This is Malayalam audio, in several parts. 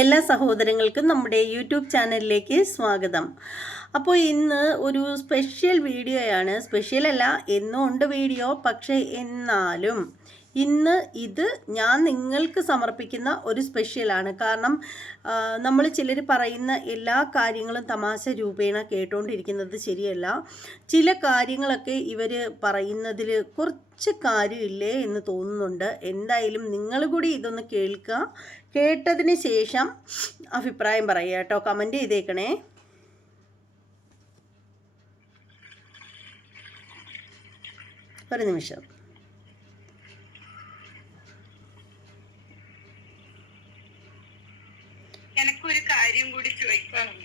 എല്ലാ സഹോദരങ്ങൾക്കും നമ്മുടെ യൂട്യൂബ് ചാനലിലേക്ക് സ്വാഗതം. അപ്പോൾ ഇന്ന് ഒരു സ്പെഷ്യൽ വീഡിയോയാണ്. സ്പെഷ്യലല്ല, എന്നും ഉണ്ട് വീഡിയോ, പക്ഷേ എന്നാലും ഇന്ന് ഇത് ഞാൻ നിങ്ങൾക്ക് സമർപ്പിക്കുന്ന ഒരു സ്പെഷ്യലാണ്. കാരണം നമ്മൾ ചിലർ പറയുന്ന എല്ലാ കാര്യങ്ങളും തമാശ രൂപേണ കേട്ടുകൊണ്ടിരിക്കുന്നത് ശരിയല്ല. ചില കാര്യങ്ങളൊക്കെ ഇവർ പറയുന്നതിൽ കുറച്ച് കാര്യമില്ലേ എന്ന് തോന്നുന്നുണ്ട്. എന്തായാലും നിങ്ങൾ കൂടി ഇതൊന്ന് കേൾക്കുക. കേട്ടതിന് ശേഷം അഭിപ്രായം പറയുക കേട്ടോ. കമൻറ്റ് ചെയ്തേക്കണേ. ഒരു നിമിഷം. എനിക്കൊരു കാര്യം കൂടി ചോദിക്കാനുണ്ട്.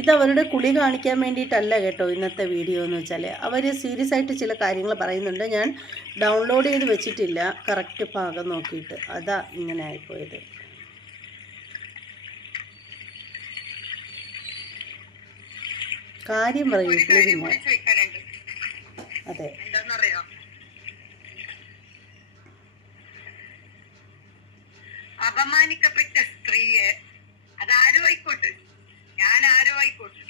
ഇതവരുടെ കുളി കാണിക്കാൻ വേണ്ടിയിട്ടല്ല കേട്ടോ ഇന്നത്തെ വീഡിയോ എന്ന് വെച്ചാൽ. അവർ സീരിയസ് ആയിട്ട് ചില കാര്യങ്ങൾ പറയുന്നുണ്ട്. ഞാൻ ഡൗൺലോഡ് ചെയ്ത് വെച്ചിട്ടില്ല കറക്റ്റ് ഭാഗം നോക്കിയിട്ട്. അതാ ഇങ്ങനെ ആയിപ്പോയത്. കാര്യം പറയൂ. അതെ, അപമാനിക്കപ്പെട്ട സ്ത്രീയെ, അതാരും ആയിക്കോട്ടെ, ഞാൻ ആരോ ആയിക്കോട്ടെ,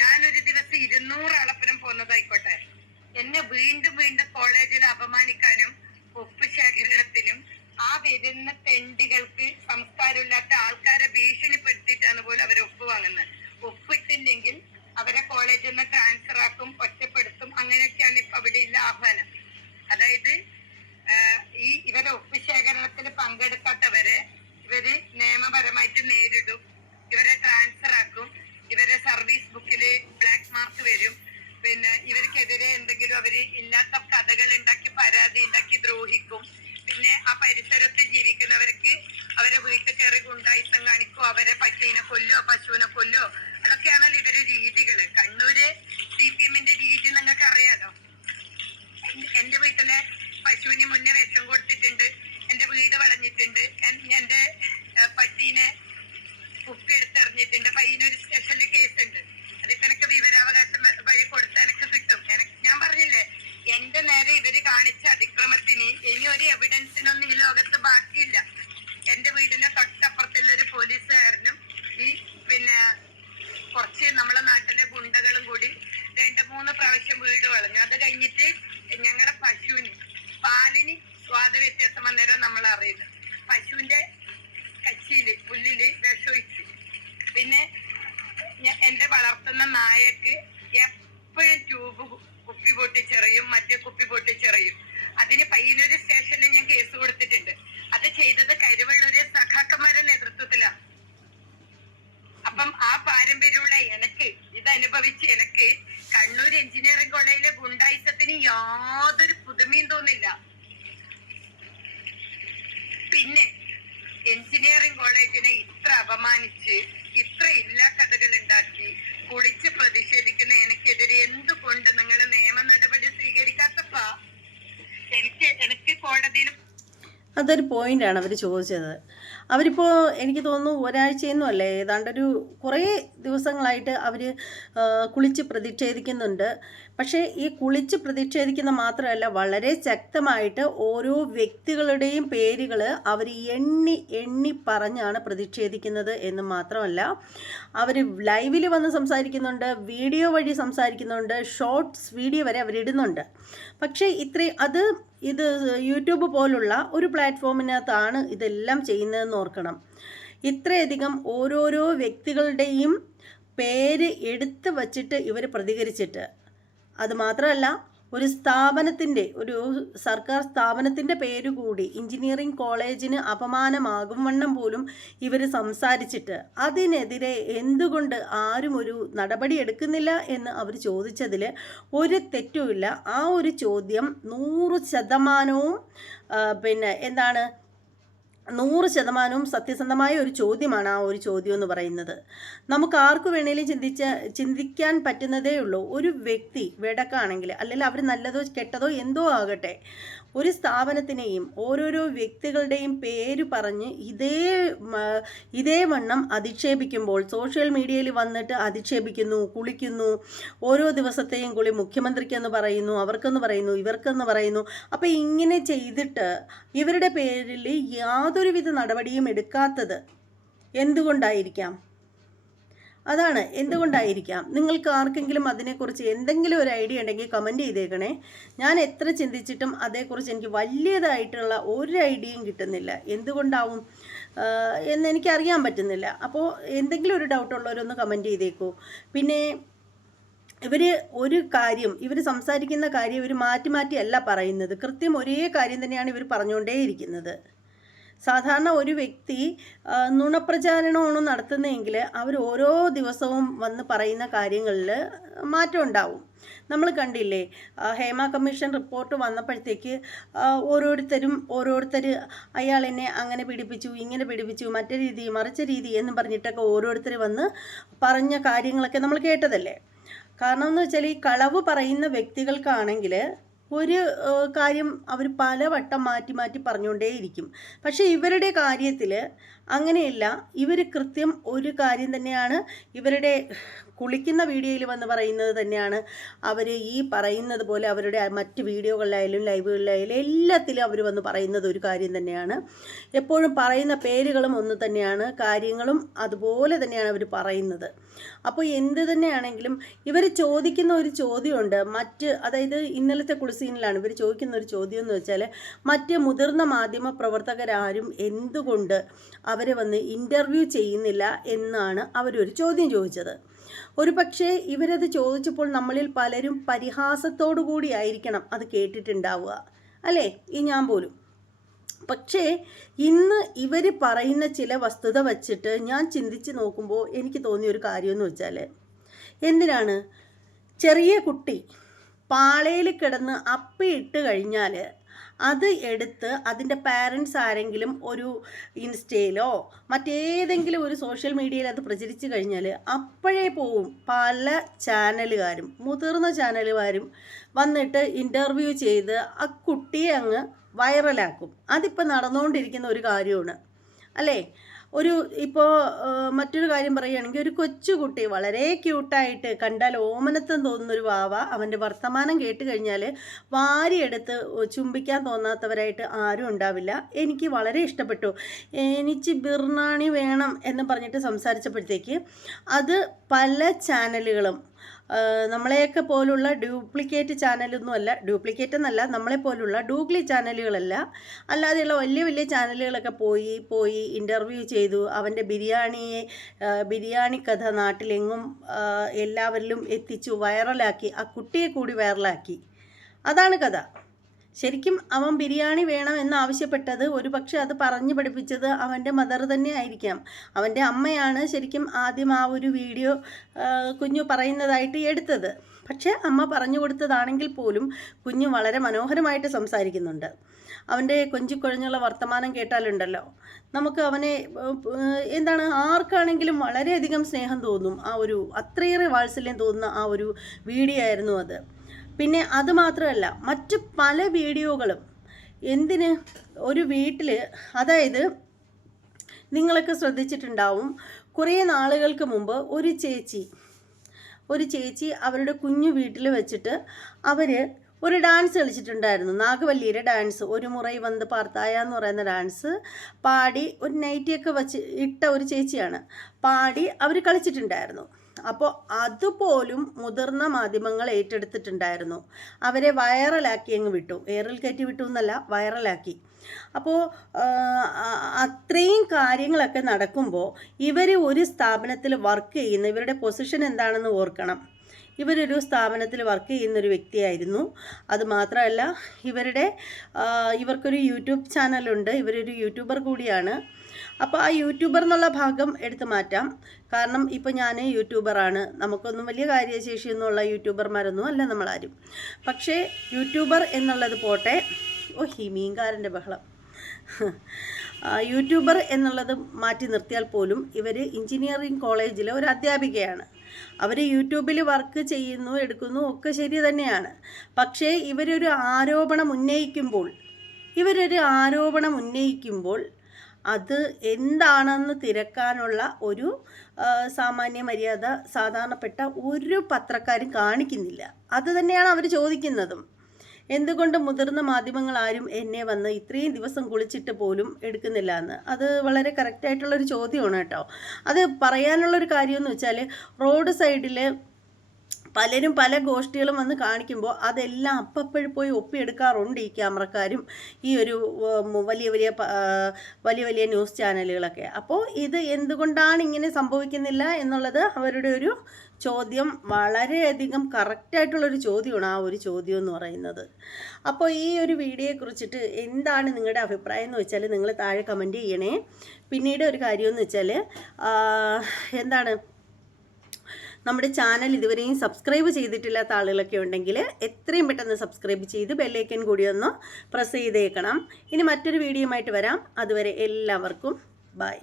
ഞാനൊരു ദിവസം 200 അളപ്പനം പോകുന്നതായിക്കോട്ടെ, എന്നെ വീണ്ടും വീണ്ടും കോളേജിൽ അപമാനിക്കാനും ഒപ്പ് ശേഖരണത്തിനും ആ വരുന്ന തെണ്ടികൾക്ക് സംസ്കാരമില്ലാത്ത ആൾക്കാരെ ഭീഷണിപ്പെടുത്തിയിട്ടാണ് പോലും അവരെ ഒപ്പ് വാങ്ങുന്നത്. ഒപ്പിട്ടില്ലെങ്കിൽ അവരെ കോളേജിൽ നിന്ന് ട്രാൻസ്ഫർ ആക്കും, ഒറ്റപ്പെടുത്തും. അങ്ങനെയൊക്കെയാണ് ഇപ്പൊ അവിടെ ഇല്ല ആഹ്വാനം. അതായത് ഇവരെ ഒപ്പ് ശേഖരണത്തിൽ പങ്കെടുക്കാത്തവരെ ഇവര് നിയമപരമായിട്ട് നേരിടും, ഇവരെ ട്രാൻസ്ഫർ ആക്കും, ഇവരെ സർവീസ് ബുക്കില് ബ്ലാക്ക് മാർക്ക് വരും. പിന്നെ ഇവർക്കെതിരെ എന്തെങ്കിലും അവര് ഇല്ലാത്ത കഥകൾ ഉണ്ടാക്കി പരാതി ഉണ്ടാക്കി ദ്രോഹിക്കും. പിന്നെ ആ പരിസരത്ത് ജീവിക്കുന്നവർക്ക് അവരെ വീട്ടിൽ കയറി ഗുണ്ടായിസം കാണിക്കും, അവരെ പശുവിനെ കൊല്ലോ പശുവിനെ കൊല്ലോ. അതൊക്കെയാണല്ലോ ഇവരെ രീതികള്. കണ്ണൂര് CPM-ന്റെ രീതി നിങ്ങൾക്ക് അറിയാലോ. എന്റെ വീട്ടിലെ പശുവിന് മുന്നേ വിഷം കൊടുത്തിട്ടുണ്ട്, എന്റെ വീട് വളഞ്ഞിട്ടുണ്ട്, എന്റെ പട്ടീനെ കുപ്പി എടുത്തെറിഞ്ഞിട്ടുണ്ട്. അപ്പൊ അതിനൊരു സ്പെഷ്യൽ കേസ് ഉണ്ട്. അതിപ്പോ എനിക്ക് വിവരാവകാശം വഴി കൊടുത്താൽ എനിക്ക് കിട്ടും. ഞാൻ പറഞ്ഞില്ലേ, എന്റെ നേരെ ഇവര് കാണിച്ച അതിക്രമത്തിന് ഇനി ഒരു എവിഡൻസിനൊന്നും ഈ ലോകത്ത് ബാക്കിയില്ല. എന്റെ വീടിന്റെ തൊട്ടപ്പുറത്തുള്ള ഒരു പോലീസുകാരനും പിന്നെ കുറച്ച് നമ്മളെ നാട്ടിലെ ഗുണ്ടകളും കൂടി 2-3 പ്രാവശ്യം വീട് വളഞ്ഞു. അത് കഴിഞ്ഞിട്ട് ഞങ്ങളുടെ പശുവിന് പാലിന് സ്വാദ വ്യത്യാസം വന്നേരം നമ്മൾ അറിയുന്നു. പശുവിന്റെ കച്ചിയില് പുല്ലില് വിഷമൊഴിച്ചു. പിന്നെ എന്റെ വളർത്തുന്ന നായക്ക് എപ്പോഴും ട്യൂബ് കുപ്പി പൊട്ടിച്ചെറിയും, മറ്റേ കുപ്പി പൊട്ടിച്ചെറിയും. അതിന് പയ്യന്നൂർ സ്റ്റേഷനിൽ ഞാൻ കേസ് കൊടുത്തിട്ടുണ്ട്. അത് ചെയ്തത് കരുവള്ളൂര് സഖാക്കന്മാരുടെ നേതൃത്വത്തിലാണ്. അപ്പം ആ പാരമ്പര്യമുള്ള എനിക്ക്, ഇതനുഭവിച്ച് എനിക്ക് കണ്ണൂർ എഞ്ചിനീയറിംഗ് കോളേജിലെ ഗുണ്ടായിസത്തിന് യാതൊരു പുതുമയും തോന്നില്ല. പിന്നെ എഞ്ചിനീയറിംഗ് കോളേജിനെ ഇത്ര അപമാനിച്ച് ഇത്ര ഇല്ലാ കഥകൾ ഉണ്ടാക്കി കുളിച്ച് പ്രതിഷേധിക്കുന്ന എനിക്കെതിരെ എന്തുകൊണ്ട് നിങ്ങൾ നിയമ നടപടി സ്വീകരിക്കാത്തപ്പാ? എനിക്ക് കോടതിയിൽ അതൊരു പോയിൻ്റാണ് അവർ ചോദിച്ചത്. അവരിപ്പോൾ എനിക്ക് തോന്നുന്നു ഒരാഴ്ചയൊന്നും അല്ലേ, ഏതാണ്ടൊരു കുറേ ദിവസങ്ങളായിട്ട് അവർ കുളിച്ച് പ്രതിഷേധിക്കുന്നുണ്ട്. പക്ഷേ ഈ കുളിച്ച് പ്രതിഷേധിക്കുന്ന മാത്രമല്ല, വളരെ ശക്തമായിട്ട് ഓരോ വ്യക്തികളുടെയും പേരുകൾ അവർ എണ്ണി എണ്ണി പറഞ്ഞാണ് പ്രതിഷേധിക്കുന്നത് എന്ന് മാത്രമല്ല, അവർ ലൈവിൽ വന്ന് സംസാരിക്കുന്നുണ്ട്, വീഡിയോ വഴി സംസാരിക്കുന്നുണ്ട്, ഷോർട്സ് വീഡിയോ വരെ അവരിടുന്നുണ്ട്. പക്ഷേ ഇത് യൂട്യൂബ് പോലുള്ള ഒരു പ്ലാറ്റ്ഫോമിനകത്താണ് ഇതെല്ലാം ചെയ്യുന്നതെന്ന് ഓർക്കണം. ഇത്രയധികം ഓരോരോ വ്യക്തികളുടെയും പേര് എടുത്ത് വച്ചിട്ട് ഇവർ പ്രതികരിച്ചിട്ട്, അതുമാത്രമല്ല ഒരു സ്ഥാപനത്തിൻ്റെ, ഒരു സർക്കാർ സ്ഥാപനത്തിൻ്റെ പേര് കൂടി എഞ്ചിനീയറിംഗ് കോളേജിന് അപമാനമാകും വണ്ണം പോലും ഇവർ സംസാരിച്ചിട്ട് അതിനെതിരെ എന്തുകൊണ്ട് ആരും ഒരു നടപടി എടുക്കുന്നില്ല എന്ന് അവർ ചോദിച്ചതിൽ ഒരു തെറ്റുമില്ല. ആ ഒരു ചോദ്യം 100% പിന്നെ എന്താണ് 100% സത്യസന്ധമായ ഒരു ചോദ്യമാണ് ആ ഒരു ചോദ്യം എന്ന് പറയുന്നത്. നമുക്ക് ആർക്ക് വേണേലും ചിന്തിക്കാൻ പറ്റുന്നതേ ഉള്ളൂ. ഒരു വ്യക്തി വെടക്കാണെങ്കിൽ, അല്ലെങ്കിൽ അവർ നല്ലതോ കെട്ടതോ എന്തോ ആകട്ടെ, ഒരു സ്ഥാപനത്തിനെയും ഓരോരോ വ്യക്തികളുടെയും പേര് പറഞ്ഞ് ഇതേ വണ്ണം അധിക്ഷേപിക്കുമ്പോൾ സോഷ്യൽ മീഡിയയിൽ വന്നിട്ട് അധിക്ഷേപിക്കുന്നു, കുളിക്കുന്നു, ഓരോ ദിവസത്തെയും കുളി മുഖ്യമന്ത്രിക്കെന്ന് പറയുന്നു, അവർക്കെന്ന് പറയുന്നു, ഇവർക്കെന്ന് പറയുന്നു. അപ്പോൾ ഇങ്ങനെ ചെയ്തിട്ട് ഇവരുടെ പേരിൽ യാതൊരുവിധ നടപടിയും എടുക്കാത്തത് എന്തുകൊണ്ടായിരിക്കാം? അതാണ് എന്തുകൊണ്ടായിരിക്കാം? നിങ്ങൾക്ക് ആർക്കെങ്കിലും അതിനെക്കുറിച്ച് എന്തെങ്കിലും ഒരു ഐഡിയ ഉണ്ടെങ്കിൽ കമൻറ്റ് ചെയ്തേക്കണേ. ഞാൻ എത്ര ചിന്തിച്ചിട്ടും അതേക്കുറിച്ച് എനിക്ക് വലിയതായിട്ടുള്ള ഒരു ഐഡിയയും കിട്ടുന്നില്ല. എന്തുകൊണ്ടാവും എന്നെനിക്കറിയാൻ പറ്റുന്നില്ല. അപ്പോൾ എന്തെങ്കിലും ഒരു ഡൗട്ടുള്ളവരൊന്ന് കമൻറ്റ് ചെയ്തേക്കൂ. പിന്നെ ഇവർ സംസാരിക്കുന്ന കാര്യം ഇവർ മാറ്റി മാറ്റിയല്ല പറയുന്നത്. കൃത്യം ഒരേ കാര്യം തന്നെയാണ് ഇവർ പറഞ്ഞുകൊണ്ടേയിരിക്കുന്നത്. സാധാരണ ഒരു വ്യക്തി നുണപ്രചാരണമാണ് നടത്തുന്നതെങ്കിൽ അവർ ഓരോ ദിവസവും വന്ന് പറയുന്ന കാര്യങ്ങളിൽ മാറ്റം ഉണ്ടാവും. നമ്മൾ കണ്ടില്ലേ, ഹേമ കമ്മീഷൻ റിപ്പോർട്ട് വന്നപ്പോഴത്തേക്ക് ഓരോരുത്തർ അയാൾ എന്നെ അങ്ങനെ പീഡിപ്പിച്ചു, ഇങ്ങനെ പീഡിപ്പിച്ചു, മറ്റേ രീതി മറിച്ച രീതി എന്ന് പറഞ്ഞിട്ടൊക്കെ ഓരോരുത്തർ വന്ന് പറഞ്ഞ കാര്യങ്ങളൊക്കെ നമ്മൾ കേട്ടതല്ലേ. കാരണം എന്ന് വെച്ചാൽ ഈ കളവ് പറയുന്ന വ്യക്തികൾക്കാണെങ്കിൽ ഒരു കാര്യം അവർ പലവട്ടം മാറ്റി മാറ്റി പറഞ്ഞുകൊണ്ടേയിരിക്കും. പക്ഷേ ഇവരുടെ കാര്യത്തിൽ അങ്ങനെയല്ല. ഇവർ കൃത്യം ഒരു കാര്യം തന്നെയാണ്. ഇവരുടെ കുളിക്കുന്ന വീഡിയോയിൽ വന്ന് പറയുന്നത് തന്നെയാണ് അവർ ഈ പറയുന്നത് പോലെ അവരുടെ മറ്റ് വീഡിയോകളിലായാലും ലൈവുകളിലായാലും എല്ലാത്തിലും അവർ വന്ന് പറയുന്നത് ഒരു കാര്യം തന്നെയാണ്. എപ്പോഴും പറയുന്ന പേരുകളും ഒന്ന് തന്നെയാണ്, കാര്യങ്ങളും അതുപോലെ തന്നെയാണ് അവർ പറയുന്നത്. അപ്പോൾ എന്ത് തന്നെയാണെങ്കിലും ഇവർ ചോദിക്കുന്ന ഒരു ചോദ്യമുണ്ട്. അതായത് ഇന്നലത്തെ കുളിസീനിലാണ് ഇവർ ചോദിക്കുന്ന ഒരു ചോദ്യം എന്ന് വെച്ചാൽ, മറ്റ് മുതിർന്ന മാധ്യമ പ്രവർത്തകരാരും എന്തുകൊണ്ട് അവരെ വന്ന് ഇൻ്റർവ്യൂ ചെയ്യുന്നില്ല എന്നാണ് അവരൊരു ചോദ്യം ചോദിച്ചത്. ഒരു പക്ഷേ ഇവരത് ചോദിച്ചപ്പോൾ നമ്മളിൽ പലരും പരിഹാസത്തോടു കൂടിയായിരിക്കണം അത് കേട്ടിട്ടുണ്ടാവുക, അല്ലേ? ഞാൻ പോലും. പക്ഷേ ഇന്ന് ഇവർ പറയുന്ന ചില വസ്തുത വച്ചിട്ട് ഞാൻ ചിന്തിച്ച് നോക്കുമ്പോൾ എനിക്ക് തോന്നിയൊരു കാര്യമെന്ന് വെച്ചാൽ, എന്തിനാണ് ചെറിയ കുട്ടി പാളയിൽ കിടന്ന് അപ്പിയിട്ട് കഴിഞ്ഞാൽ അത് എടുത്ത് അതിൻ്റെ പാരൻസ് ആരെങ്കിലും ഒരു ഇൻസ്റ്റയിലോ മറ്റേതെങ്കിലും ഒരു സോഷ്യൽ മീഡിയയിൽ അത് പ്രചരിച്ചു കഴിഞ്ഞാൽ അപ്പോഴേ പോവും പല ചാനലുകാരും, മുതിർന്ന ചാനലുകാരും വന്നിട്ട് ഇൻ്റർവ്യൂ ചെയ്ത് ആ കുട്ടിയെ അങ്ങ് വൈറലാക്കും. അതിപ്പോൾ നടന്നുകൊണ്ടിരിക്കുന്ന ഒരു കാര്യമാണ്, അല്ലേ? ഇപ്പോൾ മറ്റൊരു കാര്യം പറയുകയാണെങ്കിൽ, ഒരു കൊച്ചുകുട്ടി വളരെ ക്യൂട്ടായിട്ട് കണ്ടാൽ ഓമനത്വം തോന്നുന്നൊരു വാവ അവൻ്റെ വർത്തമാനം കേട്ട് കഴിഞ്ഞാൽ വാരിയെടുത്ത് ചുംബിക്കാൻ തോന്നാത്തവരായിട്ട് ആരും ഉണ്ടാവില്ല. എനിക്ക് വളരെ ഇഷ്ടപ്പെട്ടു. എനിക്ക് ബിർണാണി വേണം എന്ന് പറഞ്ഞിട്ട് സംസാരിച്ചപ്പോഴത്തേക്ക് അത് പല ചാനലുകളും നമ്മളെയൊക്കെ പോലുള്ള ഡ്യൂപ്ലിക്കേറ്റ് ചാനലൊന്നുമല്ല, ഡ്യൂപ്ലിക്കേറ്റ് എന്നല്ല, നമ്മളെപ്പോലുള്ള ഡൂഗ്ലി ചാനലുകളല്ല, അല്ലാതെയുള്ള വലിയ വലിയ ചാനലുകളൊക്കെ പോയി ഇൻ്റർവ്യൂ ചെയ്തു. അവൻ്റെ ബിരിയാണി കഥ നാട്ടിലെങ്ങും എല്ലാവരിലും എത്തിച്ചു, വൈറലാക്കി. ആ കുട്ടിയെ കൂടി വൈറലാക്കി. അതാണ് കഥ. ശരിക്കും അവൻ ബിരിയാണി വേണം എന്നാവശ്യപ്പെട്ടത് ഒരു പക്ഷേ അത് പറഞ്ഞു പഠിപ്പിച്ചത് അവൻ്റെ മദർ തന്നെ ആയിരിക്കാം. അവൻ്റെ അമ്മയാണ് ശരിക്കും ആദ്യം ആ ഒരു വീഡിയോ കുഞ്ഞു പറയുന്നതായിട്ട് എടുത്തത്. പക്ഷേ അമ്മ പറഞ്ഞു കൊടുത്തതാണെങ്കിൽ പോലും കുഞ്ഞു വളരെ മനോഹരമായിട്ട് സംസാരിക്കുന്നുണ്ട്. അവൻ്റെ കൊഞ്ചിക്കൊഴഞ്ഞുള്ള വർത്തമാനം കേട്ടാലുണ്ടല്ലോ, നമുക്ക് അവനെ ആർക്കാണെങ്കിലും വളരെയധികം സ്നേഹം തോന്നും. അത്രയേറെ വാത്സല്യം തോന്നുന്ന ആ ഒരു വീഡിയോ ആയിരുന്നു അത്. പിന്നെ അതുമാത്രമല്ല, മറ്റ് പല വീഡിയോകളും ഒരു വീട്ടിൽ, അതായത് നിങ്ങളൊക്കെ ശ്രദ്ധിച്ചിട്ടുണ്ടാവും, കുറേ നാളുകൾക്ക് മുമ്പ് ഒരു ചേച്ചി അവരുടെ കുഞ്ഞു വീട്ടിൽ വെച്ചിട്ട് അവർ ഒരു ഡാൻസ് കളിച്ചിട്ടുണ്ടായിരുന്നു. നാഗവല്ലിയുടെ ഡാൻസ്, ഒരു മുറൈ വന്ന് പാർത്തായ എന്ന് പറയുന്ന ഡാൻസ് പാടി, ഒരു നൈറ്റിയൊക്കെ ഇട്ട ഒരു ചേച്ചിയാണ്, പാടി അവർ കളിച്ചിട്ടുണ്ടായിരുന്നു. അപ്പോൾ അതുപോലും മുതിർന്ന മാധ്യമങ്ങൾ ഏറ്റെടുത്തിട്ടുണ്ടായിരുന്നു. അവരെ വൈറലാക്കി അങ്ങ് വിട്ടു. എയറിൽ കയറ്റി വിട്ടു എന്നല്ല, വൈറലാക്കി. അപ്പോൾ അത്രയും കാര്യങ്ങളൊക്കെ നടക്കുമ്പോൾ ഇവർ ഒരു സ്ഥാപനത്തിൽ വർക്ക് ചെയ്യുന്ന, ഇവരുടെ പൊസിഷൻ എന്താണെന്ന് ഓർക്കണം. ഇവരൊരു സ്ഥാപനത്തിൽ വർക്ക് ചെയ്യുന്നൊരു വ്യക്തിയായിരുന്നു. അതുമാത്രമല്ല, ഇവർക്കൊരു യൂട്യൂബ് ചാനലുണ്ട്. ഇവരൊരു യൂട്യൂബർ കൂടിയാണ്. അപ്പോൾ ആ യൂട്യൂബർ എന്നുള്ള ഭാഗം എടുത്തു മാറ്റാം. കാരണം ഇപ്പോൾ ഞാൻ യൂട്യൂബറാണ്. നമുക്കൊന്നും വലിയ കാര്യശേഷിയൊന്നുമുള്ള യൂട്യൂബർമാരൊന്നും അല്ല നമ്മളാരും. പക്ഷേ യൂട്യൂബർ എന്നുള്ളത് പോട്ടെ. ഈ മീൻകാരൻ്റെ ബഹളം. യൂട്യൂബർ എന്നുള്ളത് മാറ്റി നിർത്തിയാൽ പോലും ഇവർ എഞ്ചിനീയറിംഗ് കോളേജിലെ ഒരു അധ്യാപികയാണ്. അവർ യൂട്യൂബിൽ വർക്ക് ചെയ്യുന്നു, എടുക്കുന്നു, ഒക്കെ ശരി തന്നെയാണ്. പക്ഷേ ഇവരൊരു ആരോപണം ഉന്നയിക്കുമ്പോൾ അത് എന്താണെന്ന് തിരക്കാനുള്ള ഒരു സാമാന്യ മര്യാദ സാധാരണപ്പെട്ട ഒരു പത്രക്കാരും കാണിക്കുന്നില്ല. അത് തന്നെയാണ് അവർ ചോദിക്കുന്നതും. എന്തുകൊണ്ട് മുതിർന്ന മാധ്യമങ്ങൾ ആരും എന്നെ വന്ന് ഇത്രയും ദിവസം കുളിച്ചിട്ട് പോലും എടുക്കുന്നില്ല എന്ന്. അത് വളരെ കറക്റ്റായിട്ടുള്ളൊരു ചോദ്യമാണ് കേട്ടോ. അത് പറയാനുള്ളൊരു കാര്യമെന്ന് വെച്ചാൽ, റോഡ് സൈഡിൽ പലരും പല ഗോഷ്ഠികളും വന്ന് കാണിക്കുമ്പോൾ അതെല്ലാം അപ്പപ്പോഴും പോയി ഒപ്പിയെടുക്കാറുണ്ട് ഈ ക്യാമറക്കാരും, ഈ ഒരു വലിയ വലിയ ന്യൂസ് ചാനലുകളൊക്കെ. അപ്പോൾ ഇത് എന്തുകൊണ്ടാണ് ഇങ്ങനെ സംഭവിക്കുന്നില്ല എന്നുള്ളത് അവരുടെ ഒരു ചോദ്യം. വളരെയധികം കറക്റ്റായിട്ടുള്ളൊരു ചോദ്യമാണ് ആ ഒരു ചോദ്യം എന്ന് പറയുന്നത്. അപ്പോൾ ഈ ഒരു വീഡിയോയെക്കുറിച്ചിട്ട് എന്താണ് നിങ്ങളുടെ അഭിപ്രായം എന്ന് വെച്ചാൽ നിങ്ങൾ താഴെ കമൻറ്റ് ചെയ്യണേ. പിന്നീട് ഒരു കാര്യമെന്ന് വെച്ചാൽ എന്താണ്, നമ്മുടെ ചാനൽ ഇതുവരെയും സബ്സ്ക്രൈബ് ചെയ്തിട്ടില്ലാത്ത ആളുകളൊക്കെ ഉണ്ടെങ്കിൽ എത്രയും പെട്ടെന്ന് സബ്സ്ക്രൈബ് ചെയ്ത് ബെല്ലൈക്കൻ കൂടി ഒന്ന് പ്രസ് ചെയ്തേക്കണം. ഇനി മറ്റൊരു വീഡിയോയുമായിട്ട് വരാം. അതുവരെ എല്ലാവർക്കും ബൈ.